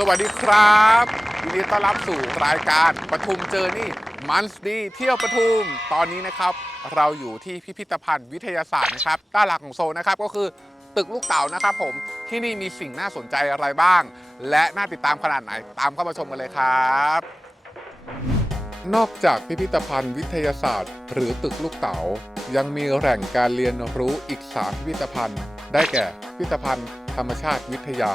สวัสดีครับยินดีต้อนรับสู่รายการปทุมเจอนี่มันสดีเที่ยวปทุมตอนนี้นะครับ เราอยู่ที่พิพิธภัณฑ์วิทยาศาสตร์นะครับด้านหลังของโซนนะครับก็คือตึกลูกเต่านะครับผมที่นี่มีสิ่งน่าสนใจอะไรบ้าง และน่าติดตามขนาดไหนตามเข้ามาชมกันเลยครับ นอกจากพิพิธภัณฑ์วิทยาศาสตร์ หรือตึกลูกเต๋ายังมีแหล่งการเรียนรู้อีก 3 พิพิธภัณฑ์ ได้แก่พิพิธภัณฑ์ธรรมชาติวิทยา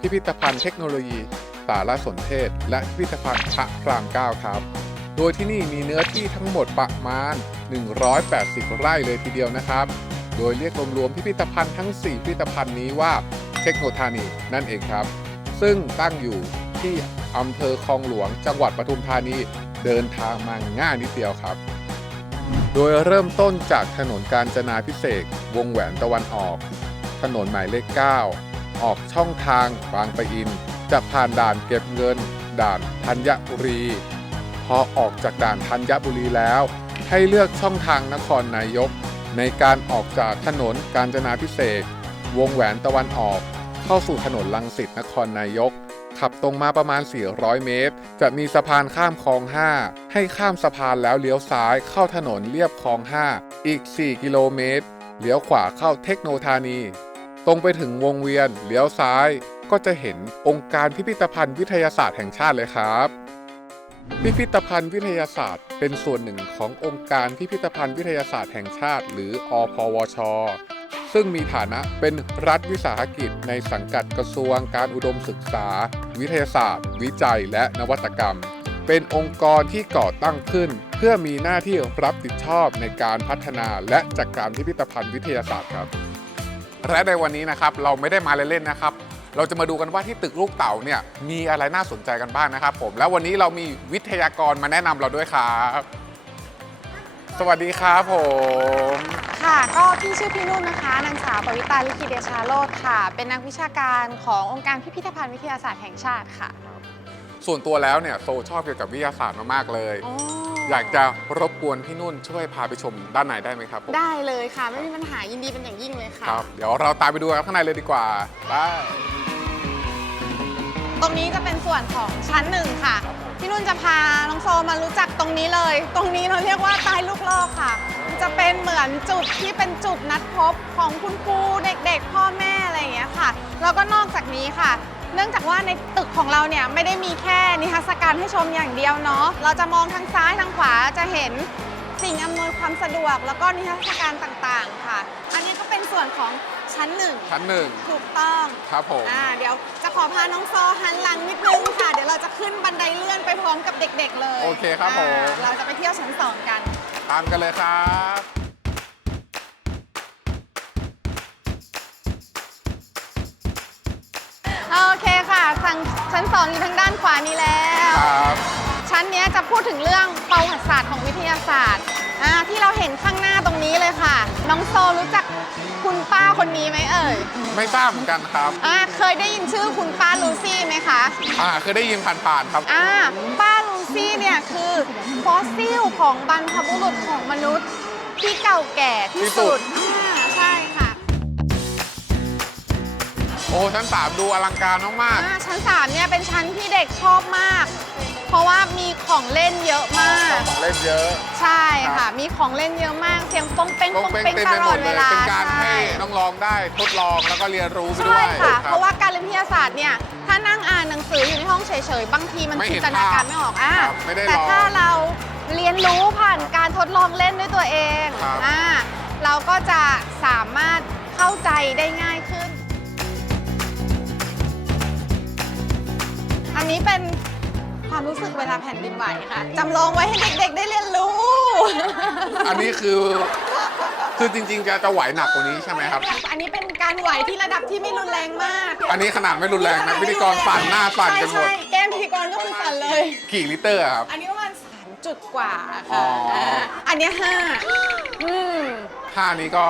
พิพิธภัณฑ์เทคโนโลยีสารสนเทศ และพิพิธภัณฑ์พระพรามเก้าครับ โดยที่นี่มีเนื้อที่ทั้งหมดประมาณ 180 ไร่เลยทีเดียวนะครับ โดยเรียกรวมๆพิพิธภัณฑ์ทั้ง 4 พิพิธภัณฑ์นี้ว่าเทคโนธานีนั่นเองครับ ซึ่งตั้งอยู่ที่อำเภอคลองหลวง จังหวัดปทุมธานีเดินทางมาง่ายนิดเดียวครับ โดยเริ่มต้นจากถนนกาญจนาพิเศษวงแหวนตะวันออก ถนนหมายเลข 9 ออกช่องทางบางปะอิน จะผ่านด่านเก็บเงิน ด่านธัญบุรี พอออกจากด่านธัญบุรีแล้ว ให้เลือกช่องทางนครนายก ในการออกจากถนนกาญจนาพิเศษวงแหวนตะวันออก เข้าสู่ถนนลังสิตนครนายก ขับตรงมาประมาณ 400 เมตร จะมีสะพานข้ามคลอง 5 ให้ข้ามสะพานแล้วเลี้ยวซ้ายเข้าถนนเลียบคลอง 5 อีก 4 กิโลเมตรเลี้ยวขวาเข้าเทคโนธานี ตรงไปถึงวงเวียนเลี้ยวซ้าย ก็จะเห็นองค์การพิพิธภัณฑ์วิทยาศาสตร์แห่งชาติเลยครับ พิพิธภัณฑ์วิทยาศาสตร์ เป็นส่วนหนึ่งขององค์การพิพิธภัณฑ์วิทยาศาสตร์แห่งชาติ หรืออพวช ซึ่งมีฐานะเป็นรัฐวิสาหกิจในสังกัดกระทรวงการอุดมศึกษา วิทยาศาสตร์ วิจัย และนวัตกรรม เป็นองค์กรที่ก่อตั้งขึ้น เพื่อมีหน้าที่รับผิดชอบในการพัฒนาและจัดการพิพิธภัณฑ์วิทยาศาสตร์ครับ และในวันนี้นะครับเราไม่ได้มาเล่นๆนะครับ เราจะมาดูกันว่าที่ตึกลูกเต่าเนี่ยมีอะไรน่าสนใจกันบ้างนะครับ ผมแล้ววันนี้เรามีวิทยากรมาแนะนำเราด้วยครับ สวัสดีครับผม ค่ะก็พี่ชื่อพี่นุ่นนะคะ นางสาวปวิตาลิขิตเดชาโรธค่ะ เป็นนักวิชาการขององค์การพิพิธภัณฑ์วิทยาศาสตร์แห่งชาติค่ะส่วนตัวแล้วเนี่ยโซชอบเกี่ยวกับวิทยาศาสตร์มากๆเลย อ ยากจะรบกวนพี่นุ่นช่วยพาไปชมด้านในได้ไหมครับผมได้เลยค่ะ ไม่มีปัญหายินดีเป็นอย่างยิ่งเลยค่ะ ครับ เดี๋ยวเราตามไปดูกันข้างในเลยดีกว่าไป ตรงนี้จะเป็นส่วนของชั้นหนึ่งค่ะ พี่นุ่นจะพาน้องโซมารู้จักตรงนี้เลย ตรงนี้เราเรียกว่าใต้ลูกลอกค่ะ จะเป็นเหมือนจุดที่เป็นจุดนัดพบของคุณครูเด็กๆ พ่อแม่อะไรอย่างเงี้ยค่ะ แล้วก็นอกจากนี้ค่ะ เนื่องจากว่าในตึกของเราเนี่ยไม่ได้มีแค่นิทรรศการให้ชมอย่างเดียวเนาะ เราจะมองทางซ้ายทางขวาจะเห็นสิ่งอำนวยความสะดวก แล้วก็นิทรรศการต่างๆ ค่ะ อันนี้ก็เป็นส่วนของชั้นหนึ่งชั้นหนึ่งถูกต้องครับผมอ่าเดี๋ยวจะขอพาน้องโซหันหลังนิดนึงค่ะ เดี๋ยวเราจะขึ้นบันไดเลื่อนไปพร้อมกับเด็ก ๆ เลยโอเคครับผม อ่าเราจะไปเที่ยวชั้นสองกัน ตามกันเลยครับ ทางชั้นสองอยู่ทางด้านขวานี้แล้ว ครับชั้นเนี้ยจะพูดถึงเรื่องประวัติศาสตร์ของวิทยาศาสตร์อ่าที่เราเห็นข้างหน้าตรงนี้เลยค่ะ น้องโซรู้จักคุณป้าคนนี้ไหมเอ่ยไม่ทราบเหมือนกันครับอ่าเคยได้ยินชื่อคุณป้าลูซี่ไหมคะ อ่าเคยได้ยินผ่านๆครับ อ่าป้าลูซี่เนี่ยคือฟอสซิลของบรรพบุรุษของมนุษย์ที่เก่าแก่ที่ที่สุสุดดอ่าใช่ค่ะ โอ้ชั้นสามดูอลังการมากอ่าชั้น3เนี่ยเป็นชั้นที่เด็กชอบมาก เพราะว่ามีของเล่นเยอะมากๆของเล่นเยอะ ใช่ครัค่ะบมีของเล่นเยอะมาก เสียงป้องเป้งต้องป้องเป็นเป้งเต็มตไปลหมอดดเลเวยลาเป็นการใช่ให้น้องๆได้ทดลองแล้วก็เรียนรู้ไปด้ใช่วยค่ะ บ เพราะว่าการเรียนวิทยาศาสตร์เนี่ย ถ้านั่งอ่านหนังสืออยู่ในห้องเฉยๆ บางทีมันไม่จิเห็นนตนาการภาพไม่ออกอะครับไม่ได้แต่ลองถ้าเราเรียนรู้ผ่านการทดลองเล่นด้วยตัวเองครับ อ่าเราก็จะสามารถเข้าใจได้ง่ายขึ้น นนี้เป็นความรู้สึกเวลาแผ่นดินไหวค่ะจำลองไว้ให้เด็กๆได้เรียนรู้ อันนี้คือ คือจริงๆจะจะไหวหนักกว่านี้ใช่ไหมครับ อันนี้เป็นการไหวที่ระดับที่ไม่รุนแรงมากอันนี้ขนาดไม่รุนแรงนะพิธีกรสั่นหน้าสั่นกันหมดใช่ใช่แก้มพิธีกรก็คือสั่นเลย กี่ลิตรอะครับ อันนี้ประมาณสามจุดกว่าอ๋ค่ะออ่าอันเนี้ยห้าอืม ท่านี้ก็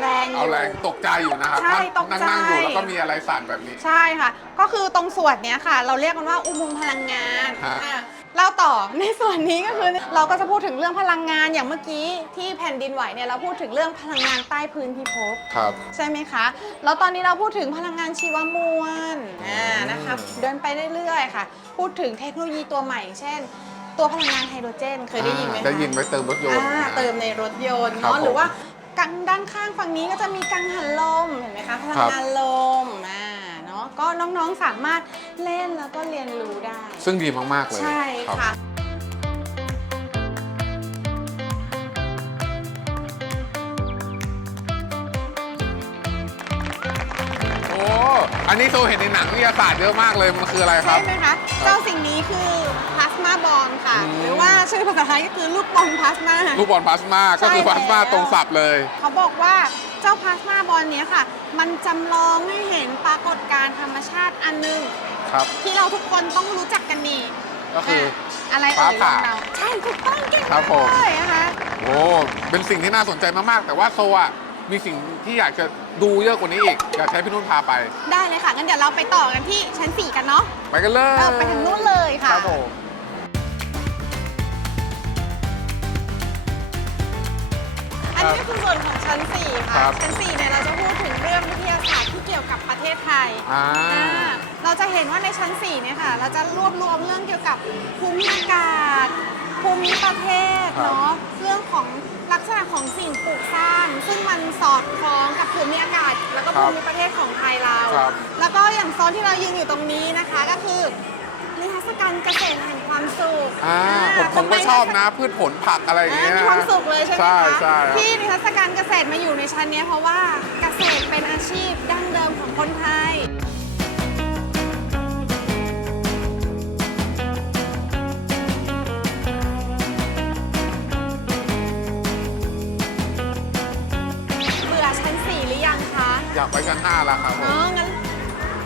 แรงอยู่ เอาแรงตกใจอยู่นะครับใช่ตกใจนั่งๆอยู่แล้วก็มีอะไรสั่นแบบนี้ ใช่ค่ะ ก็คือตรงส่วนเนี้ยค่ะ เราเรียกกันว่าอุโมงค์พลังงานฮะ อะเล่าต่อ ในส่วนนี้ก็คือเราก็จะพูดถึงเรื่องพลังงานอย่างเมื่อกี้ที่แผ่นดินไหวเนี่ยเราพูดถึงเรื่องพลังงานใต้พื้นพิภพ ครับ ใช่ไหมคะ แล้วตอนนี้เราพูดถึงพลังงานชีวมวลอ่าอืมนะคะ เดินไปเรื่อยๆค่ะ พูดถึงเทคโนโลยีตัวใหม่ เช่น ตัวพลังงานไฮโดรเจน เคยได้ยินไหมคะได้ยินไว้เติมรถยนต์อ่าเติมในรถยนต์ครับเนาะผมหรือว่า กังด้านข้างฝั่งนี้ก็จะมีกังหันลมเห็นไหมคะพลังครับงานลมอ่าเนาะก็น้องๆสามารถเล่นแล้วก็เรียนรู้ได้ ซึ่งดีมาก ๆ เลยใช่รับ ค่ะ อันนี้โซเห็นในหนังวิทยาศาสตร์เยอะมากเลย มันคืออะไรคใช่รับ ไหมคะ เจ้าสิ่งนี้คือพลาสมาบอลค่ะ อืม หรือว่าชื่อภาษาไทยก็คือลูกบอลพลาสมา ลูกบอลพลาสมา ก็คือใช่พลาสมาแล้วตรงสับเลย เขาบอกว่าเจ้าพลาสมาบอลเนี้ยค่ะ มันจำลองให้เห็นปรากฏการณ์ธรรมชาติอันหนึงครับ ที่เราทุกคนต้องรู้จักกันดีก็คือะอะไรเอ่ยฟ้าผ่าลองเดใช่ถูกต้องเก่งครัมาบกผม เลยนะคะ โอ้ เป็นสิ่งที่น่าสนใจมาก ๆ แต่ว่าโซอะ มีสิ่งที่อยากจะดูเยอะกว่านี้อีก อยากใช้พี่นุ่นพาไป ได้เลยค่ะ งั้นเดี๋ยวเราไปต่อกันที่ชั้น 4 กันเนาะไปกันเลยเออไปทางนู้นเลยค่ะ ครับผมอันนี้ก็คือส่วนของชั้น 4 ครัค่ะ บชั้น 4 เนี่ยเราจะพูดถึงเรื่องวิทยาศาสตร์ที่เกี่ยวกับประเทศไทย อ่า อ่าเราจะเห็นว่าในชั้น 4 เนี่ยค่ะ เราจะรวบรวมเรื่องเกี่ยวกับภูมิอากาศ ภูมิประเทศครับเนาะเรื่องของลักษณะของสิ่งปลูกสร้าง ซึ่งมันสอดคล้องกับภูมิอากาศ แล้วก็ครัภูบมิประเทศของไทยเรา ครับแล้วก็อย่างโซนที่เรายืนอยู่ตรงนี้นะคะ ก็คือนิทรรศการเกษตรแห่งความสุขอ่าผมอ่าผมก็ทำไชอบนะ พืชผลผักอะไรอย่างเงี้ยมีความสุขเลยใช่ไหมใช่คะใช่ครับที่นิทรรศการเกษตรมาอยู่ในชั้นเนี้ยเพราะว่าเกษตรเป็นอาชีพดั้งเดิมของคนไทย อยากไปชั้นห้าแล้วครับผม เนาะงั้น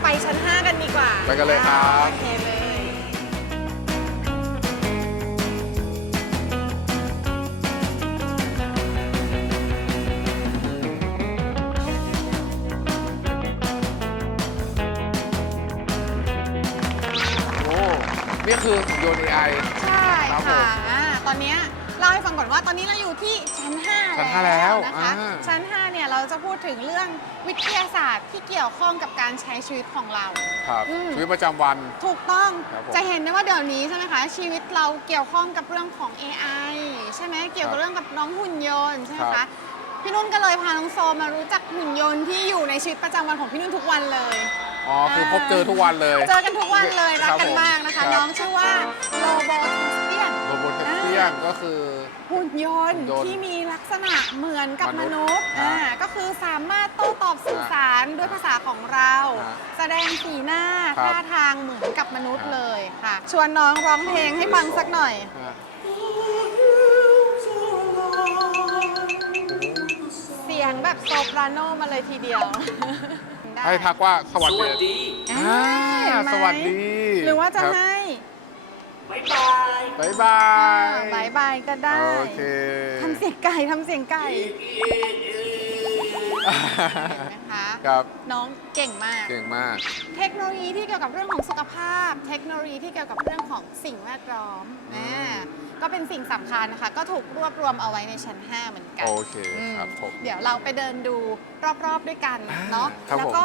ไปชั้น 5 กันดีกว่าไปกันเลยครับ โอเคเลย โอ้นี่คือหุ่นยนต์ AI ใช่ครับผมค่ะอ่าตอนเนี้ยเล่าให้ฟังก่อนว่าตอนนี้เราอยู่ที่ชั้น5ชั้นห้าแล้วนะคะ อ่า ชั้น 5 เนี่ยเราจะพูดถึงเรื่องวิทยาศาสตร์ที่เกี่ยวข้องกับการใช้ชีวิตของเรา ครับอืม ชีวิตประจำวัน ถูกต้องครับผมจะเห็นได้ว่าเดี๋ยวนี้ใช่ไหมคะ ชีวิตเราเกี่ยวข้องกับเรื่องของ AI ใช่ไหมเกี่ยวกับเรื่องกับน้องหุ่นยนต์ใช่ไหมครัคะบ พี่นุ่นก็เลยพาน้องโซมารู้จักหุ่นยนต์ที่อยู่ในชีวิตประจำวันของพี่นุ่นทุกวันเลย อ๋อคือพบเจอทุกวันเลย เจอกันทุกวันเลยรักกันผมมากนะคะรับน้องชื่อว่าโรโบทิ ทเทสเตียนก็คือ หุ่นยนต์หุ่นยนต์ที่มีลักษณะเหมือนกับมมนุนุษษย์ย์ครับอ่าก็คือสามารถโต้ตอบสื่อสารด้วยภาษาของเราครับแสดงสีหน้าครับท่าทางเหมือนกับมนุษย์ครับเลยค่ะ ชวนน้องร้องเพลงให้ฟังสักหน่อย อ่าเสียงแบบโซปราโนมาเลยทีเดียวได้ให้ทักว่าสวัสดีอ่าอ่าเห็นไหมสวัสดีหรือว่าจะครับ ให้ บายบาอ่ายบายบายก็ได้โอเค ทำเสียงไก่ทำเสียงไก่นะคะครับน้องเก่งมาก เก่งมาก เทคโนโลยีที่เกี่ยวกับเรื่องของสุขภาพ เทคโนโลยีที่เกี่ยวกับเรื่องของสิ่งแวดล้อมอืมอ่า ก็เป็นสิ่งสำคัญนะคะ ก็ถูกรวบรวมเอาไว้ในชั้น 5 เหมือนกันโอเคอืมครับผมเดี๋ยวเราไปเดินดูรอบๆด้วยกันอ่าเนาะครับแล้วก็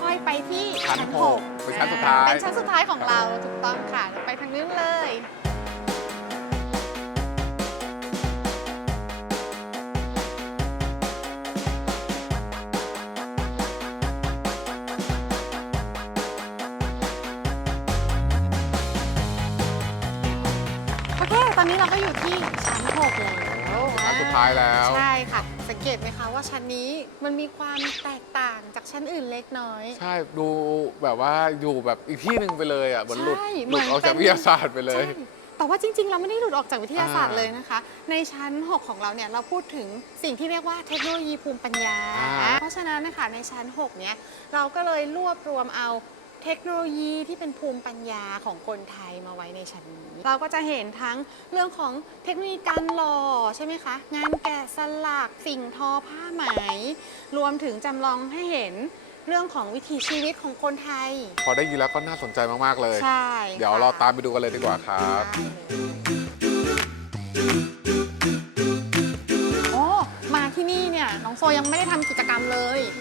ค่อยไปที่ชั้นชั้นหหกกเป็นชั้นสุดท้าย เป็นชั้นสุดท้ายของเราถูกต้องค่ะเราไปทางนู้นเลย ตอนนี้เราก็อยู่ที่ชั้น6แล้วชั้นสุดท้ายแล้ว ใช่ค่ะ สังเกตไหมคะว่าชั้นนี้มันมีความแตกต่างจากชั้นอื่นเล็กน้อย ใช่ดูแบบว่าอยู่แบบอีกที่หนึ่งไปเลยอะเหมือนหลุดใช่หลุดเหมือนออกจากเป็น วิทยาศาสตร์ไปเลย ใช่แต่ว่าจริง ๆ เราไม่ได้หลุดออกจากวิทยาศาสตร์อ่าเลยนะคะ ในชั้น 6 ของเราเนี่ยเราพูดถึงสิ่งที่เรียกว่าเทคโนโลยีภูมิปัญญา อ่า เพราะฉะนั้นนะคะในชั้น 6 เนี้ยเราก็เลยรวบรวมเอา เทคโนโลยีที่เป็นภูมิปัญญาของคนไทยมาไว้ในชั้นนี้ เราก็จะเห็นทั้งเรื่องของเทคโนโลยีการหล่อใช่ไหมคะ งานแกะสลักสิ่งทอผ้าไหม รวมถึงจำลองให้เห็นเรื่องของวิถีชีวิตของคนไทย พอได้ยินแล้วก็น่าสนใจมาก ๆ เลย ใช่ เดี๋ยวค่ะเราตามไปดูกันเลยดีกว่าครับ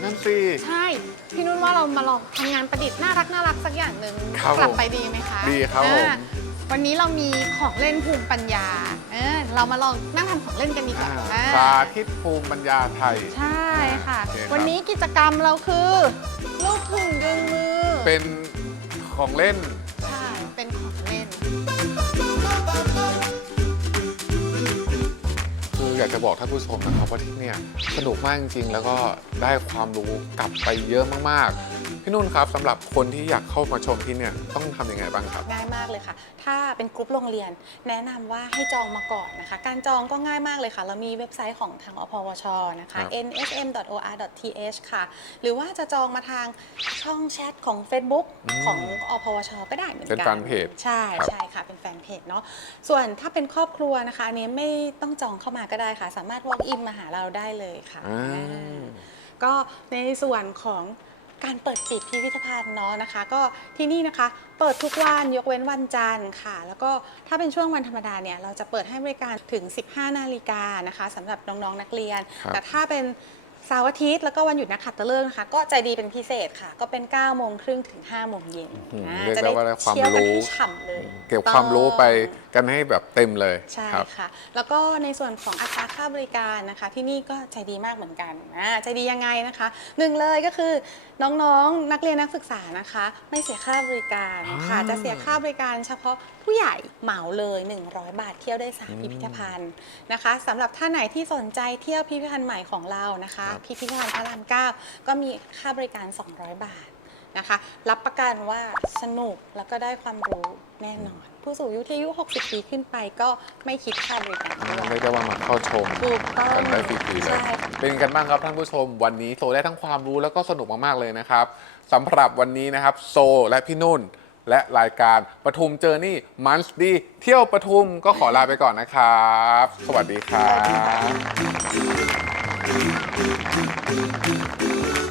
นั่นสิ ใช่ พี่นุ่นว่าเรามาลองทำงานประดิษฐ์น่ารักน่ารักสักอย่างหนึ่งครับกลับผมไปดีไหมคะดีครับอ่าผมวันนี้เรามีของเล่นภูมิปัญญาเออเรามาลองนั่งทำของเล่นกันดีกว่าอ่าอ่าสาธิตภูมิปัญญาไทย ใช่ค่ะ โอเคครับ วันนี้กิจกรรมเราคือ ลูกถึงดึงมือ เป็นของเล่นใช่เป็น อยากจะบอกท่านผู้ชมนะครับว่าที่นี่สนุกมากจริงๆ แล้วก็ได้ความรู้กลับไปเยอะมากๆ พี่นุ่นครับสำหรับคนที่อยากเข้ามาชมที่เนี่ยต้องทำยังไงบ้างครับ ง่ายมากเลยค่ะ ถ้าเป็นกลุ่มโรงเรียน แนะนำว่าให้จองมาก่อนนะคะ การจองก็ง่ายมากเลยค่ะ เรามีเว็บไซต์ของทางอพวชนะคะ ครับ nsm.or.th ค่ะ หรือว่าจะจองมาทางช่องแชทของ Facebook อืมของอพวชก็ได้เหมือนกันเป็นแฟนเพจใช่ครับ ใช่ค่ะ เป็นแฟนเพจเนาะ ส่วนถ้าเป็นครอบครัวนะคะอันนี้ไม่ต้องจองเข้ามาก็ได้ค่ะ สามารถ walk in มาหาเราได้เลยค่ะอ่า อ่า ก็ในส่วนของ การเปิดปิดพิพิธภัณฑ์เนาะนะคะ ก็ที่นี่นะคะเปิดทุกวันยกเว้นวันจันทร์ค่ะ แล้วก็ถ้าเป็นช่วงวันธรรมดาเนี่ยเราจะเปิดให้บริการถึง 15 นาฬิกานะคะสำหรับน้องๆนักเรียน ครับ แต่ถ้าเป็น เสาร์อาทิตย์แล้วก็วันหยุดนักขัตฤกษ์นะคะ ก็ใจดีเป็นพิเศษค่ะ ก็เป็น9โมงครึ่งถึง5โมงเย็นอืมอ่าเรียกจะได้ว่าได้ความเที่ยวกันรู้ ให้ฉ่ำเลยเก็บความรู้ไปกันให้แบบเต็มเลยใช่ครับ ค่ะ แล้วก็ในส่วนของอัตราค่าบริการนะคะ ที่นี่ก็ใจดีมากเหมือนกันอ่าใจดียังไงนะคะหนึ่งเลยก็คือน้องๆนักเรียนนักศึกษานะคะ ไม่เสียค่าบริการค่ะอ่า จะเสียค่าบริการเฉพาะผู้ใหญ่เหมาเลย 100 บาทเที่ยวได้สามอืมพิพิธภัณฑ์นะคะสำหรับท่านไหนที่สนใจเที่ยวพิพิธภัณฑ์ใหม่ของเรานะคะครับพิพิธภัณฑ์พระรามเก้าก็มีค่าบริการ 200 บาทนะคะ รับประกันว่าสนุกแล้วก็ได้ความรู้แน่นอน ผู้สูงอายุที่อายุ 60 ปีขึ้นไปก็ไม่คิดค่าบริการด้วยเรียกได้ว่ามาเข้าชมถูกต้องกันได้ฟรีๆเลย ใช่ค่ะเป็นกันบ้างครับท่านผู้ชม วันนี้โซได้ทั้งความรู้แล้วก็สนุกมากๆเลยนะครับสำหรับวันนี้นะครับโซและพี่นุ่น และรายการปทุมเจอนี่มันส์ดีเที่ยวปทุมก็ขอลาไปก่อนนะครับ สวัสดีครับ Thank you.